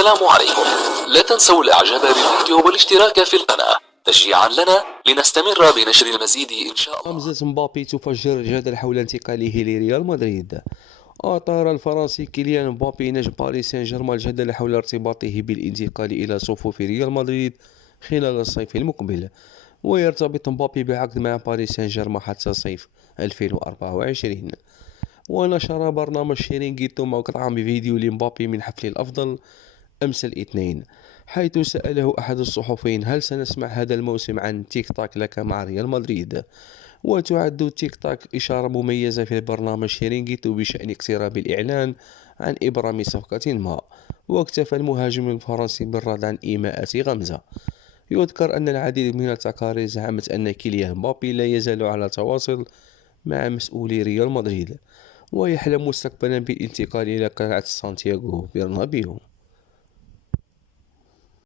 السلام عليكم. لا تنسوا الاعجاب بالفيديو والاشتراك في القناة تشجيعا لنا لنستمر بنشر المزيد ان شاء الله. رمزة مبابي تفجر الجدل حول انتقاله لريال مدريد. أطار الفرنسي كيليان مبابي نجم باريس سان جيرمان الجدل حول ارتباطه بالانتقال إلى صفوف ريال مدريد خلال الصيف المقبل، ويرتبط مبابي بعقد مع باريس سان جيرمان حتى صيف 2024. ونشر برنامج شيرينغيتو مقطعا بفيديو لمبابي من حفل الأفضل أمس الاثنين، حيث سأله أحد الصحفيين: هل سنسمع هذا الموسم عن تيك تاك لك مع ريال مدريد؟ وتعد تيك تاك إشارة مميزة في برنامج شيرينغيتو بشأن اقتراب الإعلان عن إبرام صفقة ما، واكتفى المهاجم الفرنسي بالرد عن إيماءات غمزة. يذكر أن العديد من التقارير زعمت أن كيليان مبابي لا يزال على تواصل مع مسؤولي ريال مدريد، ويحلم مستقبلا بالانتقال إلى قلعة سانتياغو برنابيو.